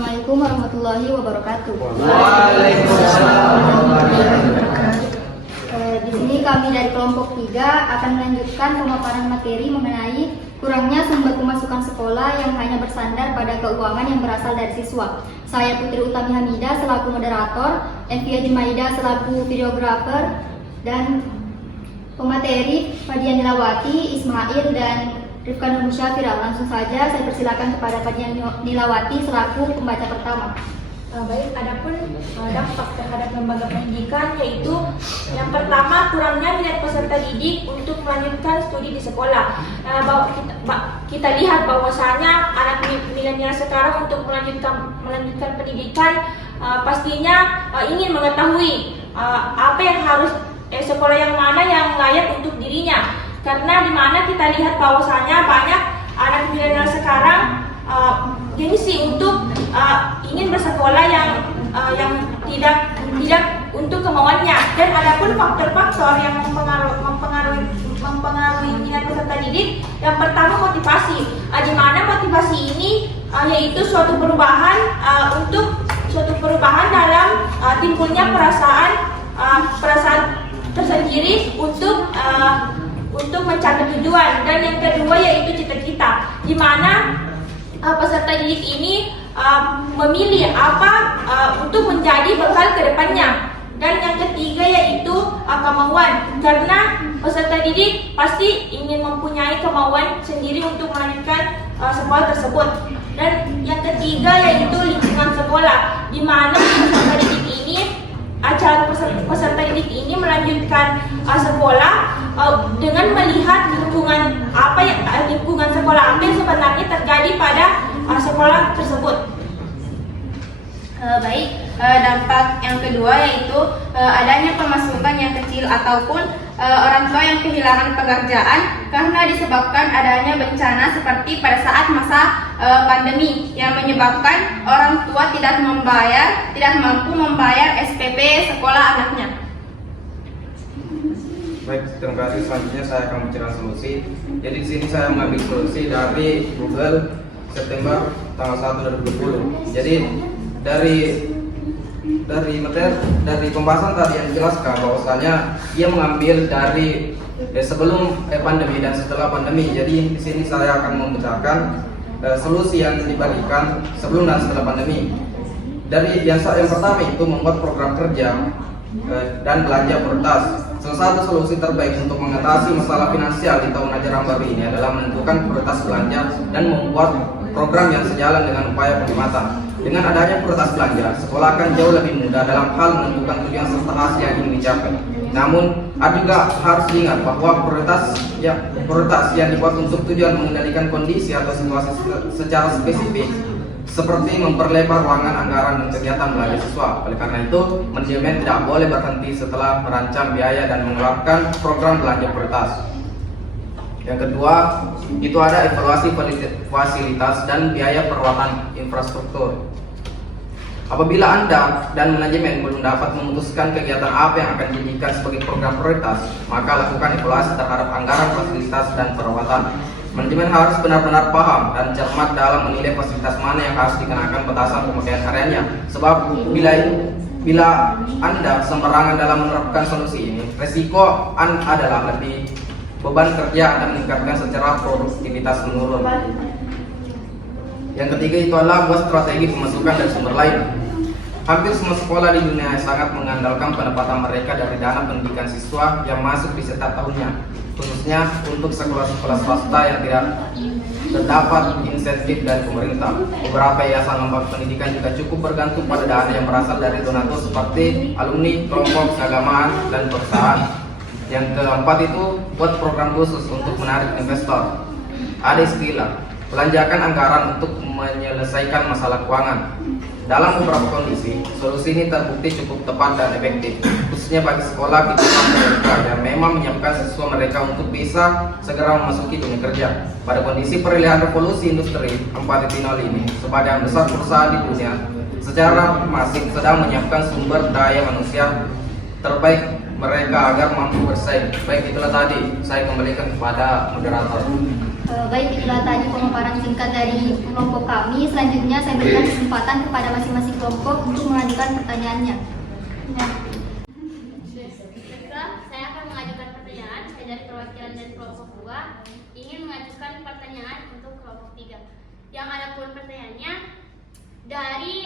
Assalamualaikum warahmatullahi wabarakatuh. Waalaikumsalam warahmatullahi wabarakatuh. Di sini kami dari kelompok 3 akan melanjutkan pemaparan materi mengenai kurangnya sumber pemasukan sekolah yang hanya bersandar pada keuangan yang berasal dari siswa. Saya Putri Utami Hamidah selaku moderator, Envia Jumaida selaku videografer, dan pemateri Fadian Nilawati, Ismail, dan Rifkan Nur Musyafira. Langsung saja saya persilakan kepada Fadian Nilawati selaku pembaca pertama. Baik, adapun dampak terhadap lembaga pendidikan yaitu yang pertama, kurangnya minat peserta didik untuk melanjutkan studi di sekolah. Kita lihat bahwasanya anak milenial sekarang untuk melanjutkan pendidikan pastinya ingin mengetahui apa yang harus sekolah yang mana yang layak untuk dirinya. Karena di mana kita lihat bahwasanya banyak anak milenial sekarang gengsi untuk ingin bersekolah yang tidak untuk kemauannya. Dan adapun faktor-faktor yang mempengaruhi minat peserta didik, yang pertama motivasi. Di mana motivasi ini yaitu suatu perubahan dalam timbulnya perasaan tersendiri untuk mencapai tujuan. Dan yang kedua yaitu cita-cita, di mana peserta didik ini memilih apa untuk menjadi bekal ke depannya. Dan yang ketiga yaitu kemauan, karena peserta didik pasti ingin mempunyai kemauan sendiri untuk melanjutkan sekolah tersebut. Dan yang ketiga yaitu lingkungan sekolah, di mana peserta didik ini melanjutkan sekolah dengan melihat lingkungan sekolah apa yang sebenarnya terjadi pada sekolah tersebut. Dampak yang kedua yaitu adanya pemasukan yang kecil ataupun orang tua yang kehilangan pekerjaan karena disebabkan adanya bencana seperti pada saat masa pandemi yang menyebabkan orang tua tidak mampu membayar SPP sekolah anaknya. Baik, terima kasih. Selanjutnya saya akan membicarakan solusi. Jadi di sini saya mengambil solusi dari Google September tanggal 1 2020. Jadi dari pembahasan tadi yang dijelaskan bahwasanya dia mengambil dari sebelum pandemi dan setelah pandemi. Jadi di sini saya akan membacakan solusi yang diberikan sebelum dan setelah pandemi. Dari yang pertama itu membuat program kerja dan belanja prioritas. Salah satu solusi terbaik untuk mengatasi masalah finansial di tahun ajaran baru ini adalah menentukan prioritas belanja dan membuat program yang sejalan dengan upaya penghematan. Dengan adanya prioritas belanja, sekolah akan jauh lebih mudah dalam hal menentukan tujuan serta hasil yang ingin dicapai. Namun, juga harus diingat bahwa prioritas yang dibuat untuk tujuan mengendalikan kondisi atau situasi secara spesifik, seperti memperlebar ruangan anggaran dan kegiatan belanja siswa. Oleh karena itu, manajemen tidak boleh berhenti setelah merancang biaya dan mengeluarkan program belanja prioritas. Yang kedua, itu ada evaluasi fasilitas dan biaya perawatan infrastruktur. Apabila Anda dan manajemen belum dapat memutuskan kegiatan apa yang akan dijadikan sebagai program prioritas, maka lakukan evaluasi terhadap anggaran fasilitas dan perawatan. Manajemen harus benar-benar paham dan cermat dalam menilai fasilitas mana yang harus dikenakan batasan pemakaian hariannya. Sebab bila Anda sembarangan dalam menerapkan solusi ini, resiko adalah lebih beban kerja akan meningkatkan secara produktivitas menurun. Yang ketiga itu adalah buat strategi pemasukan dari sumber lain. Hampir semua sekolah di dunia sangat mengandalkan pendapatan mereka dari dana pendidikan siswa yang masuk di setiap tahunnya, khususnya untuk sekolah-sekolah swasta yang tidak terdapat insentif dari pemerintah. Beberapa yayasan lembaga pendidikan juga cukup bergantung pada dana yang berasal dari donatur seperti alumni, kelompok keagamaan, dan perusahaan. Yang keempat itu buat program khusus untuk menarik investor. Ada istilah belanjakan anggaran untuk menyelesaikan masalah keuangan. Dalam beberapa kondisi, solusi ini terbukti cukup tepat dan efektif, khususnya bagi sekolah mereka yang memang menyiapkan siswa mereka untuk bisa segera memasuki dunia kerja. Pada kondisi peralihan revolusi industri 4.0 ini, sebagian besar perusahaan di dunia secara masif sedang menyiapkan sumber daya manusia terbaik mereka agar mampu bersaing. Baik, itulah tadi saya kembalikan kepada moderator. Baik, itulah tadi pemaparan singkat dari kelompok kami. Selanjutnya saya berikan kesempatan kepada masing-masing kelompok untuk mengajukan pertanyaannya. Saya akan mengajukan pertanyaan. Saya dari perwakilan dari kelompok 2 ingin mengajukan pertanyaan untuk kelompok 3. Yang ada pun pertanyaannya, dari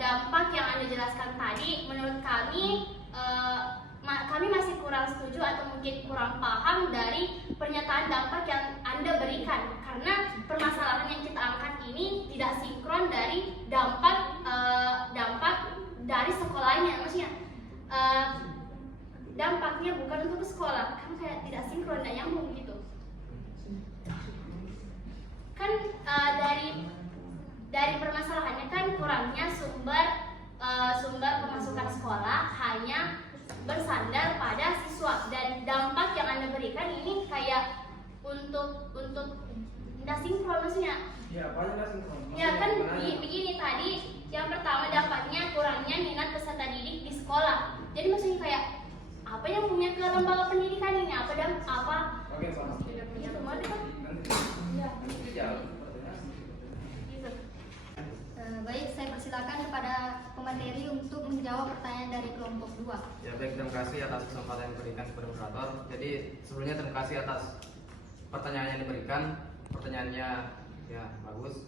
dampak yang Anda jelaskan tadi, menurut kami kami masih kurang setuju atau mungkin kurang paham dari pernyataan dampak yang Anda berikan, karena permasalahan yang kita angkat ini tidak sinkron dari dampak dari sekolahnya. Maksudnya dampaknya bukan untuk sekolah, kan kayak tidak sinkron dan nyambung gitu. Kan dari permasalahannya kan kurangnya sumber pemasukan sekolah hanya bersandar pada siswa, dan dampak yang Anda berikan ini kayak untuk tidak sinkron. Maksudnya Ya, apa aja sinkron? ya kan begini tadi, yang pertama dampaknya kurangnya minat peserta didik di sekolah. Jadi maksudnya kayak apa yang punya ke lembaga pendidikan ini, apa Oke, sama. ya kemarin kan Ya. gitu. Baik, saya persilakan kepada pemateri untuk menjawab pertanyaan dari kelompok 2. Ya, baik, terima kasih atas kesempatan yang diberikan kepada moderator. Jadi sebelumnya terima kasih atas pertanyaan yang diberikan. Pertanyaannya ya bagus.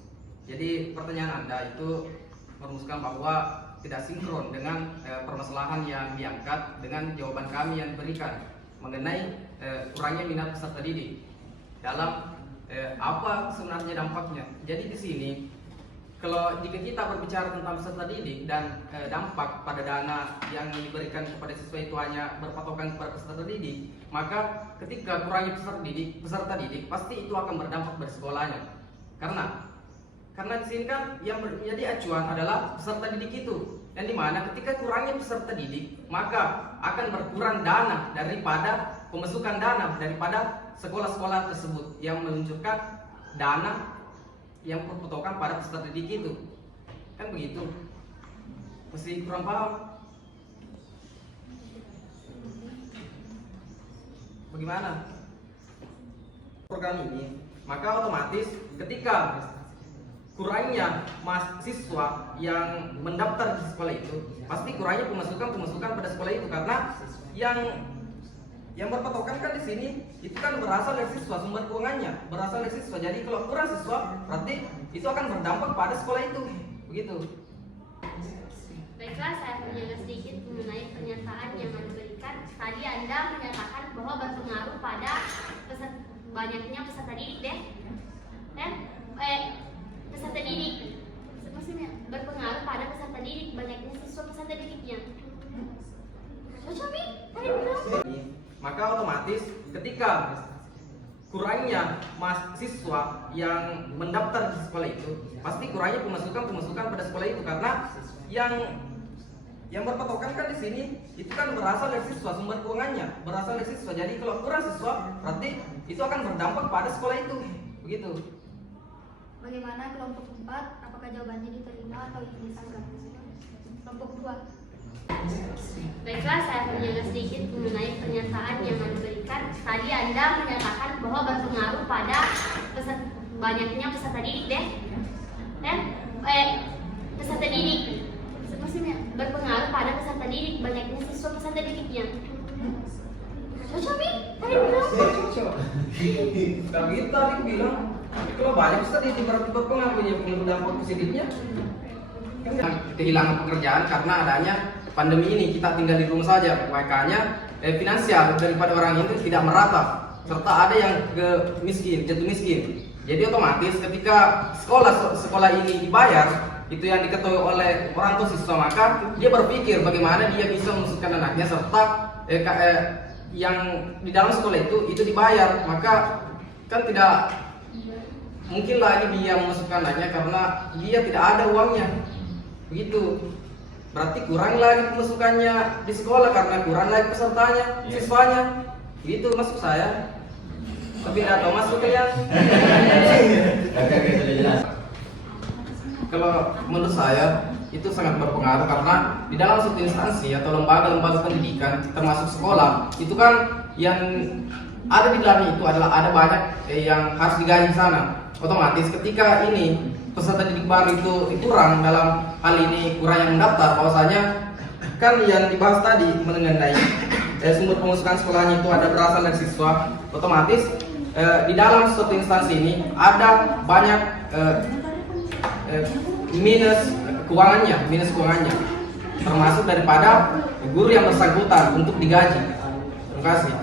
Jadi pertanyaan Anda itu merumuskan bahwa tidak sinkron dengan permasalahan yang diangkat dengan jawaban kami yang diberikan mengenai kurangnya minat peserta didik dalam apa sebenarnya dampaknya. Jadi di sini kalau jika kita berbicara tentang peserta didik dan dampak pada dana yang diberikan kepada siswa itu hanya berpatokan kepada peserta didik, maka ketika kurangnya peserta didik pasti itu akan berdampak pada sekolahnya. Karena di sini kan yang menjadi acuan adalah peserta didik itu, yang dimana ketika kurangnya peserta didik maka akan berkurang dana daripada pemasukan dana daripada sekolah-sekolah tersebut yang menunjukkan dana yang berpatokan pada peserta didik itu. Kan begitu? Masih kurang paham? Bagaimana program ini? Maka otomatis ketika kurangnya mahasiswa yang mendaftar di sekolah itu, pasti kurangnya pemasukan pada sekolah itu, karena yang berpatokan kan di sini itu kan berasal dari siswa, sumber keuangannya berasal dari siswa. Jadi kalau kurang siswa, berarti itu akan berdampak pada sekolah itu. Begitu. Baiklah, saya akan menjaga sedikit mengenai pernyataan yang Anda berikan. Tadi Anda menyatakan bahwa berpengaruh pada banyaknya peserta didik deh. Peserta didik, maksudnya berpengaruh pada peserta didik, banyaknya siswa peserta didiknya. Cocok nih, tadi bilang. Maka otomatis ketika kurangnya mahasiswa yang mendaftar di sekolah itu, pasti kurangnya pemasukan pada sekolah itu, karena yang berpatokan kan di sini itu kan berasal dari siswa, sumber keuangannya berasal dari siswa. Jadi kalau kurang siswa, berarti itu akan berdampak pada sekolah itu. Begitu. Bagaimana kelompok 4? Apakah jawabannya diterima atau disanggah? Kelompok 2. Baiklah, saya akan menjaga sedikit mengenai pernyataan yang Anda berikan. Tadi Anda menyatakan bahwa berpengaruh pada banyaknya peserta didik deh. Peserta didik, maksudnya berpengaruh pada peserta didik, banyaknya siswa peserta didiknya. Cocok nih, tadi bilang. Cocok. Tapi tadi bilang kalau banyak peserta didik berarti berpengaruh ya, dampak positifnya. Kehilangan pekerjaan karena adanya pandemi ini, kita tinggal di rumah saja, makanya finansial daripada orang itu tidak merata, serta ada yang jatuh miskin. Jadi otomatis ketika sekolah ini dibayar, itu yang diketahui oleh orang tua siswa, maka dia berpikir bagaimana dia bisa memasukkan anaknya, serta yang di dalam sekolah itu dibayar, maka kan tidak mungkin lagi dia memasukkan anaknya karena dia tidak ada uangnya. Begitu. Berarti kurang lagi pemasukannya di sekolah karena kurang lagi pesertanya, siswanya. Gitu maksud saya. Tapi tidak tahu masuk kalian. Oke, sudah jelas. Kalau menurut saya itu sangat berpengaruh karena di dalam suatu instansi atau lembaga-lembaga pendidikan termasuk sekolah itu kan yang ada di dalamnya itu adalah ada banyak yang harus digaji di sana. Otomatis ketika ini peserta didik baru itu kurang dalam hal ini kurang yang mendaftar, bahwasanya kan yang dibahas tadi mengenai sumber pemasukan sekolahnya itu ada berasal dari siswa, otomatis di dalam suatu instansi ini ada banyak minus keuangannya, termasuk daripada guru yang bersangkutan untuk digaji. Terima kasih.